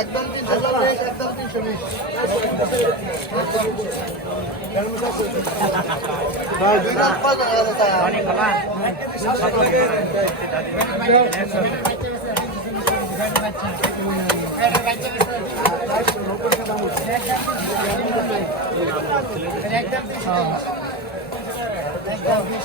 একদম একদম